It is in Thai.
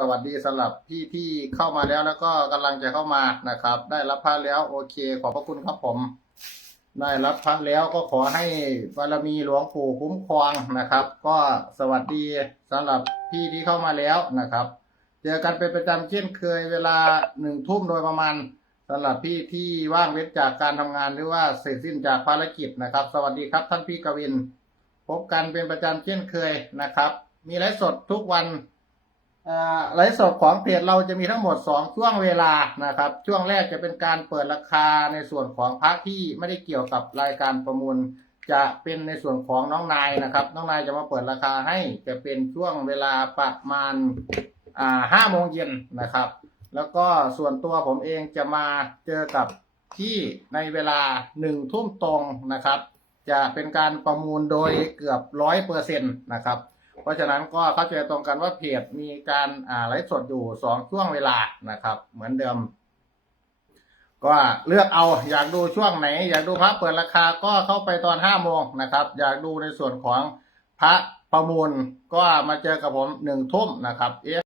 สวัสดีสำหรับพี่ที่เข้ามาแล้วแล้วก็กำลังจะเข้ามานะครับ ได้รับพระแล้วโอเค ขอบพระคุณครับผม ได้รับพระแล้วก็ขอให้บารมีหลวงปู่คุ้มครองนะครับ ก็สวัสดีสำหรับพี่ที่เข้ามาแล้วนะครับ เจอกันเป็นประจำเช่นเคยเวลาหนึ่งทุ่มโดยประมาณสำหรับพี่ที่ว่างเว้นจากการทำงานหรือว่าเสร็จสิ้นจากภารกิจนะครับ สวัสดีครับท่านพี่กวิน พบกันเป็นประจำเช่นเคยนะครับ มีไลฟ์สดทุกวัน ไลฟ์สดของเพจเราจะมีทั้งหมด 2 ช่วงเวลานะครับ ช่วงแรกจะเป็นการเปิดราคาในส่วนของพระที่ไม่ได้เกี่ยวกับรายการประมูล จะเป็นในส่วนของน้องนายนะครับ น้องนายจะมาเปิดราคาให้จะเป็นช่วงเวลาประมาณห้าโมงเย็นนะครับ แล้วก็ส่วนตัวผมเองจะมาเจอกับที่ในเวลาหนึ่งทุ่มตรงนะครับ จะเป็นการประมูลโดยเกือบร้อยเปอร์เซ็นต์นะครับ ราะฉะนั้นก็เข้าใจตรงกันว่าเพจมีการอ่าไลฟ์สดอยู่สองช่วงเวลานะครับ เหมือนเดิม ก็เลือกเอาอยากดูช่วงไหน อยากดูพระเปิดราคาก็เข้าไปตอนห้าโมงนะครับ อยากดูในส่วนของพระประมูลก็มาเจอกับผมหนึ่งทุ่มนะครับ